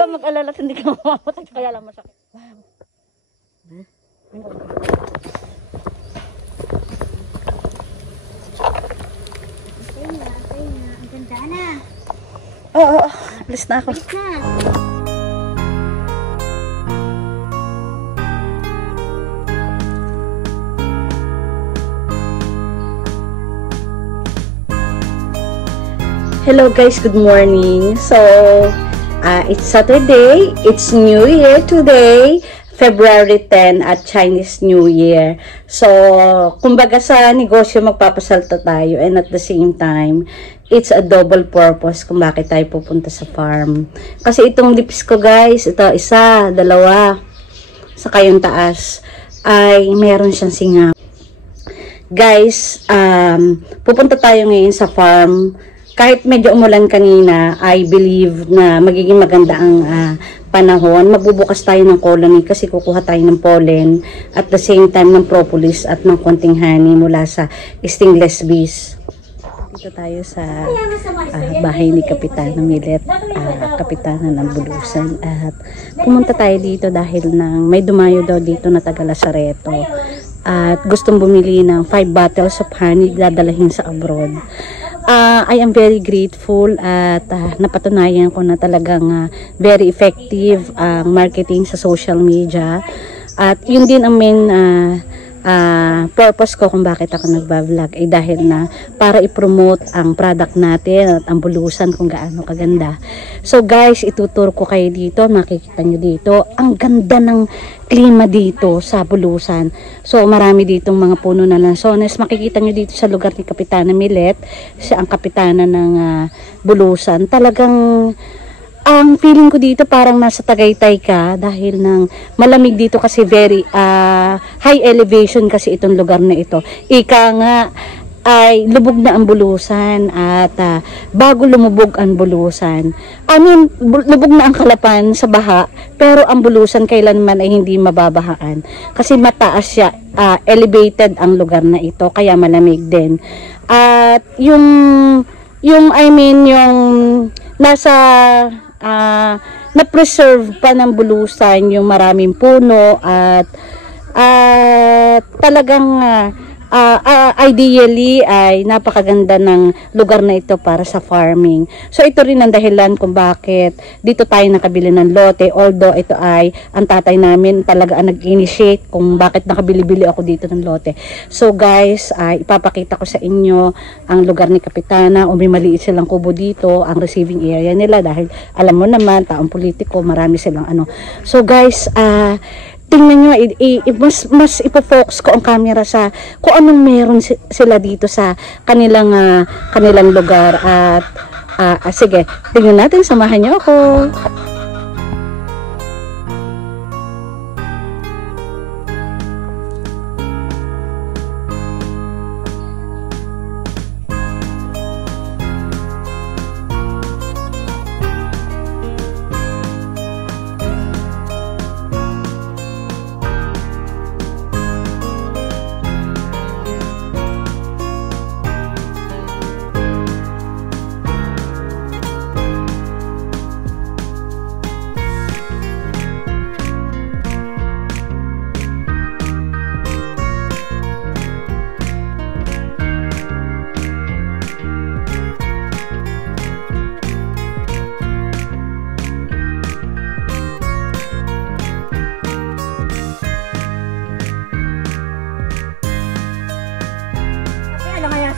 kang mag-alala, hindi ka mamamatay. Kaya lang masakit. Okay na. Ang ganda na. Oo, alis na ako. Alis na. Hello guys, good morning. So, it's Saturday. It's New Year today. February 10 at Chinese New Year. So, kumbaga sa negosyo magpapasalta tayo and at the same time, it's a double purpose kung bakit tayo pupunta sa farm. Kasi itong lips ko guys, ito isa, dalawa, saka yung taas, ay meron siyang singa. Guys, pupunta tayo ngayon sa farm. Kahit medyo umulan kanina, I believe na magiging maganda ang panahon. Magbubukas tayo ng colony kasi kukuha tayo ng pollen at the same time ng propolis at ng konting honey mula sa stingless bees. Dito tayo sa bahay ni Kapitana Millet, Kapitana ng Bulusan. At pumunta tayo dito dahil may dumayo daw dito na taga Lazareto. At gustong bumili ng 5 bottles of honey dadalahin sa abroad. I am very grateful at napatunayan ko na talagang very effective ang marketing sa social media. At yun din ang main purpose ko kung bakit ako nagba-vlog ay dahil na para i-promote ang product natin at ang Bulusan kung gaano kaganda. So guys, ituturo ko kayo dito, makikita nyo dito, ang ganda ng klima dito sa Bulusan. So marami ditong mga puno na lansones, makikita nyo dito sa lugar ni Kapitana Millet, siya ang kapitana ng Bulusan. Talagang ang feeling ko dito parang nasa Tagaytay ka dahil ng malamig dito kasi very high elevation kasi itong lugar na ito. Ika nga ay lubog na ang Bulusan at bago lumubog ang Bulusan. Lubog na ang Kalapan sa baha pero ang Bulusan kailanman ay hindi mababahaan kasi mataas siya, elevated ang lugar na ito kaya malamig din. At yung nasa na-preserve pa ng Bulusan yung maraming puno at talagang ideally ay napakaganda ng lugar na ito para sa farming. So ito rin ang dahilan kung bakit dito tayo nakabili ng lote, although ito ay ang tatay namin talaga ang nag-initiate kung bakit nakabili-bili ako dito ng lote. So guys, ipapakita ko sa inyo ang lugar ni Kapitana. Maliit silang kubo dito, ang receiving area nila dahil alam mo naman, taong politiko, marami silang ano. So guys, tingnan nyo, mas ipofocus ko ang camera sa kung anong meron sila dito sa kanilang lugar. At sige, tingnan natin, samahan nyo ako.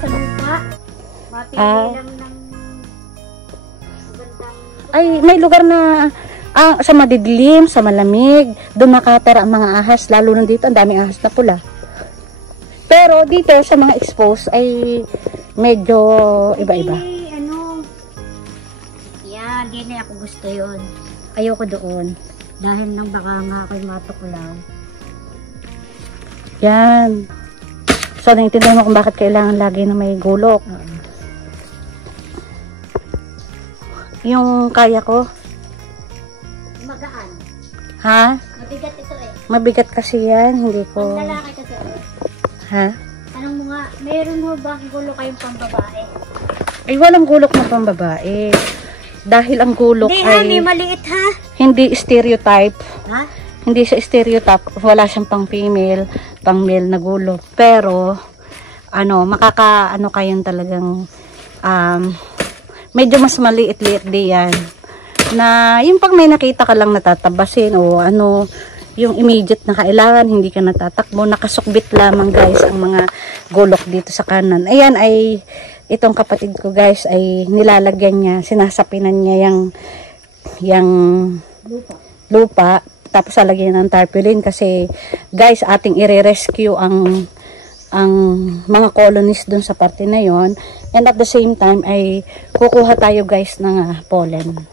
Sa lupa, mapili lang ng magandang... Ay, may lugar na sa madidilim, sa malamig, doon makatara ang mga ahas, lalo na dito, ang daming ahas na pula. Pero dito, sa mga exposed, ay medyo iba-iba. Yan, di na ako gusto yun. Ayoko doon. Dahil nang baka nga ako'y matuklaw. Yan. So, naintindihan mo kung bakit kailangan lagi na may gulok. Yung kaya ko. Magaan. Ha? Mabigat ito eh. Mabigat kasi yan. Hindi ko... Ang lalaki kasi. Ha? Tanong mo nga, meron mo ba gulok kayong pambabae? Ay, walang gulok na pambabae. Dahil ang gulok hindi, ay... Hindi, maliit ha? hindi stereotype. Ha? Hindi siya stereotype. Wala siyang pang female, pang male na gulok. Pero, kayong talagang, medyo mas maliit-liit di yan. Na, yung pag may nakita ka lang natatabasin o yung immediate na kailangan, hindi ka natatakbo, nakasukbit lamang guys ang mga gulok dito sa kanan. Ayan ay, itong kapatid ko guys ay nilalagyan niya, sinasapinan niya yung lupa, tapos lalagyan ng tarpaulin kasi guys, ating i-rescue ang mga colonies dun sa parte na yon, and at the same time ay kukuha tayo guys ng pollen.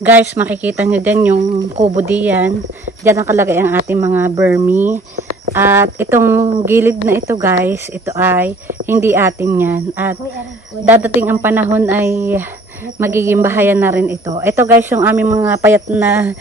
Guys, makikita nyo din yung kubo diyan. Diyan nakalagay ang ating mga Burmese. At itong gilid na ito guys, ito ay hindi atin yan. At dadating ang panahon ay magiging bahayan na rin ito. Ito guys, yung aming mga payat na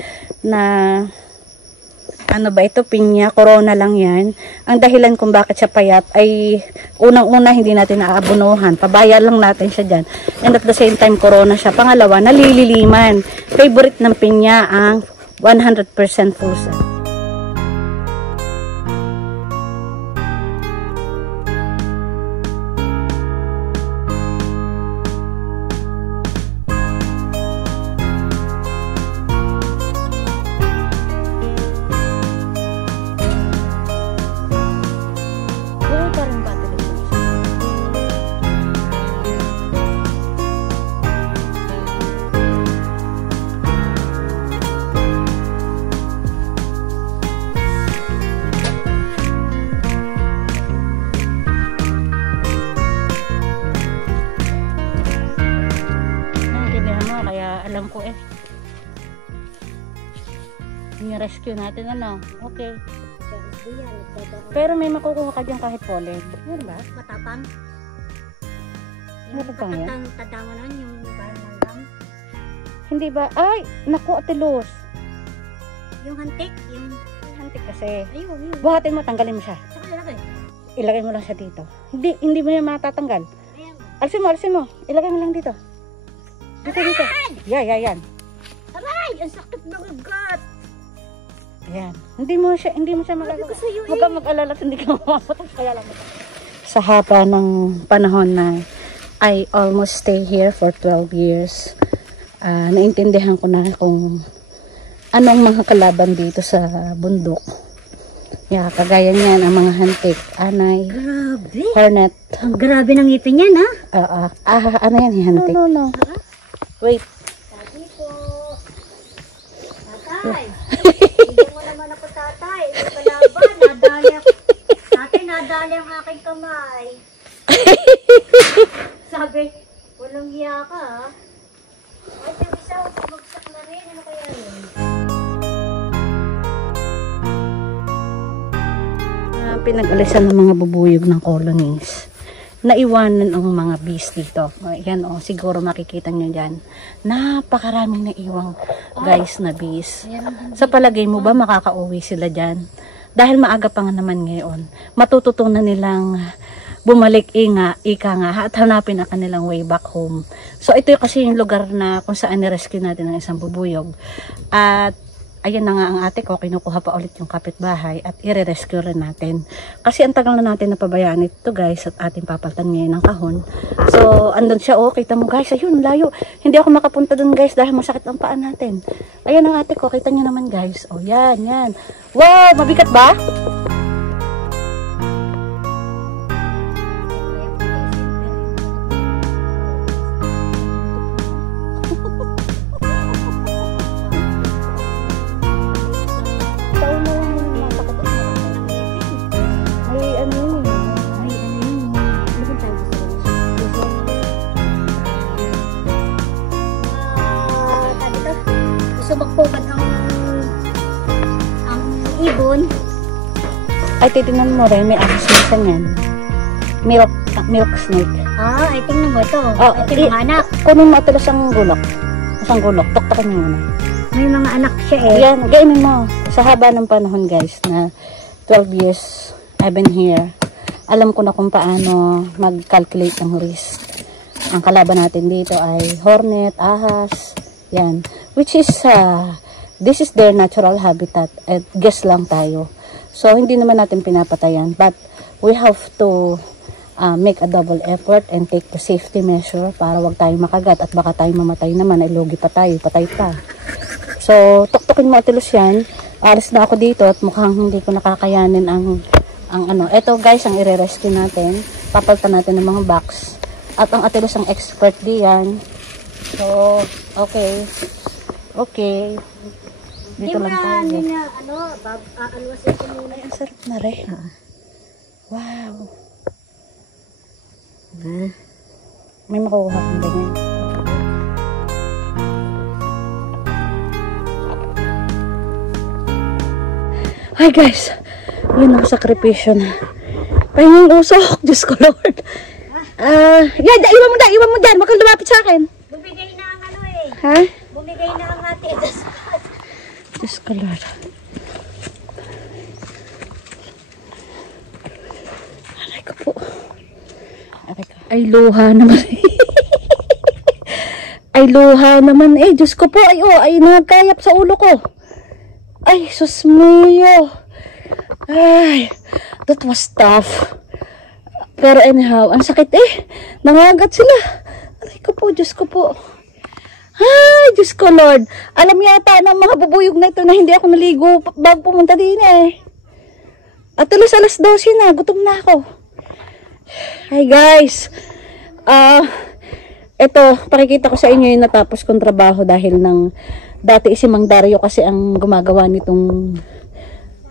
ito, pinya, corona lang yan. Ang dahilan kung bakit siya payat ay unang-una hindi natin naabunuhan. Pabaya lang natin siya dyan. And at the same time, corona siya. Pangalawa, nalililiman. Favorite ng pinya ang 100% pusa. Alam ko i-rescue natin okay. Pero may makukuha ka dyan kahit pollen. Meron ba? Matapang. Meron ba yan? Tadama nun yung parang langgam. Hindi ba? Ay! Naku, Ate Luz. Yung hantik. Yung hantik kasi. Ayun. Buhatin mo, tanggalin mo siya. Saka ilagay. Ilagay mo lang siya dito. Hindi mo yan matatanggal. Alisin mo. Ilagay mo lang dito. Dito. Yan. Aray! Ang sakit ng ugat! Ayan. Hindi mo siya magagawa. Huwag kang mag-alala at hindi ka mamamatay. Kaya lang. Sa haba ng panahon na I almost stay here for 12 years, naintindihan ko na kung anong mga kalaban dito sa bundok. Kagaya niyan, ang mga hantik, anay, grabe. Hornet. Ang grabe ng ngipin yan, ano yan, hantik? No. Wait. Sabi po. Tatay. Hindi mo naman ako tatay. Ito palaban. Nadali ang aking kamay. Sabi, walang hiya ka ha. Ay, yung isa, bumagsak na rin. Ano kaya yun? Pinag-alisan ng mga bubuyog ng colonies. Naiwanan ang mga bees dito. Yan siguro makikita nyo dyan. Napakaraming naiwang guys na bees. Sa palagay mo ba makakauwi sila dyan? Dahil maaga pa nga naman ngayon, matututunan nilang bumalik ika nga at hanapin ang kanilang way back home. So ito kasi yung lugar na kung saan ni-rescue natin ang isang bubuyog. At ayan na nga ang ate ko, kinukuha pa ulit yung kapitbahay at i-rescue rin natin. Kasi ang tagal na natin napabayaan ito guys at ating papalitan ngayon ng kahon. So andun siya, kita mo guys, ayun, layo. Hindi ako makapunta dun guys dahil masakit ang paa natin. Ayan ang ate ko, kita nyo naman guys. Yan. Wow, mabigat ba? Magpugad ang ibon. Ay, titignan mo rin, may ahas minsan yan. Milk snake. Ay, tingnan mo ito. Ito yung anak. Kunin mo ito isang gulok. Tuktakin mo muna. May mga anak siya Yan, gainin mo. Sa haba ng panahon guys, na 12 years I've been here. Alam ko na kung paano mag-calculate ng risk. Ang kalaban natin dito ay hornet, ahas, yan. Which is, this is their natural habitat. At guess lang tayo. So, hindi naman natin pinapatayan. But, we have to make a double effort and take the safety measure para wag tayong makagat at baka tayo mamatay naman. Ay, lugi pa tayo, patay pa. So, tuktukin mo atilos yan. Alis na ako dito at mukhang hindi ko nakakayanin ang ano. Ito guys, ang ire-rescue natin. Papalitan natin ng mga box. At ang atilos ang expert diyan. So, okay. Okay. Dito lang tayo. Hindi na, alwasin ko muna. Ay, ang sarap na rin. Wow. May makukuha kang ganyan. Hi guys. Yun ang sakripisyo na. Pahinging usok. Diyos ko Lord. Yan, iwan mo dyan. Huwag kang lumapit sa akin. Bumigay na ang Ha? Bumigay na ang ate. Diyos ko Lord. Aray ko po. Aray ko. Ay, luha naman. Ay, luha naman eh. Diyos ko po. Ay, nagkayap sa ulo ko. Ay, sus mio. Ay, that was tough. Pero anyhow, ang sakit eh. Nangagat sila. Aray ko po, Diyos ko po. Ay, Diyos ko Lord. Alam yata ng mga bubuyog na ito na hindi ako naligo bago pumunta din eh. At tulos alas 12 na, gutom na ako. Hi guys. Ito, pakikita ko sa inyo yung natapos kong trabaho dahil ng dati si Mang Dario kasi ang gumagawa nitong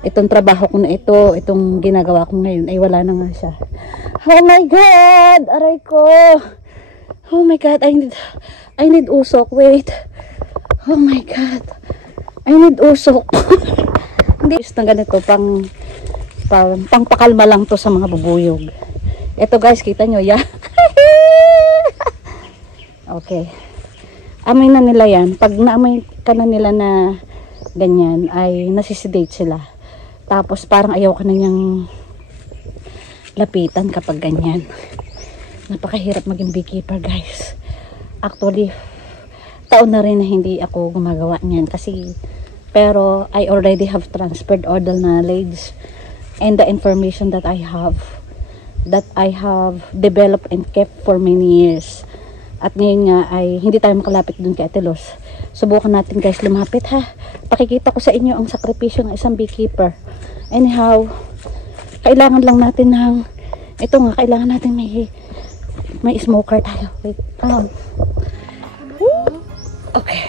itong trabaho ko na ito, itong ginagawa ko ngayon ay wala na nga siya. Oh my God! Aray ko! Oh my God! I need usok. Wait. Oh my God. I need usok. Hindi. Gusto na ganito, pangpakalma lang to sa mga bubuyog. Ito guys, kita nyo, yeah? Okay. Amoy na nila yan. Pag naamoy ka na nila na ganyan, ay nasisedate sila. Tapos parang ayaw ka na niyang lapitan kapag ganyan. Napakahirap maging beekeeper guys. Actually, taon na rin na hindi ako gumagawa niyan. Pero I already have transferred all the knowledge and the information that I have developed and kept for many years. At ngayon nga ay hindi tayo makalapit dun kay Ate Los. Subukan natin guys lumapit ha. Pakikita ko sa inyo ang sakripisyo ng isang beekeeper. Anyhow, kailangan lang natin ng kailangan natin may smoker tayo. Wait. Okay.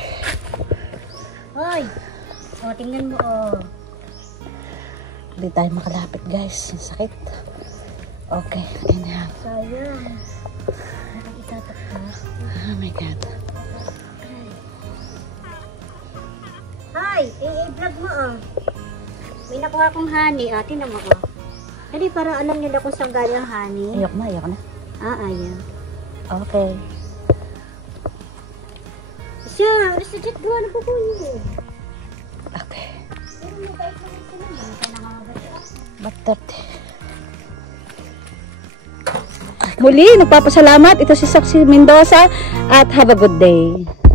Hoy. O, tingnan mo Hindi tayo makalapit guys. Ang sakit. Okay. Anyhow. Sayang. Itatak ka. Oh my God. Hi, i-vlog mo May nakuha akong honey, tinan mo Dali, para alam nila kung saan galing ang honey. Ayok na. Ayaw. Okay. Siya, jet gawa na po Okay. Pero mabait naman sila. But that... Muli, nagpapasalamat. Ito si Soxy Mendoza at have a good day.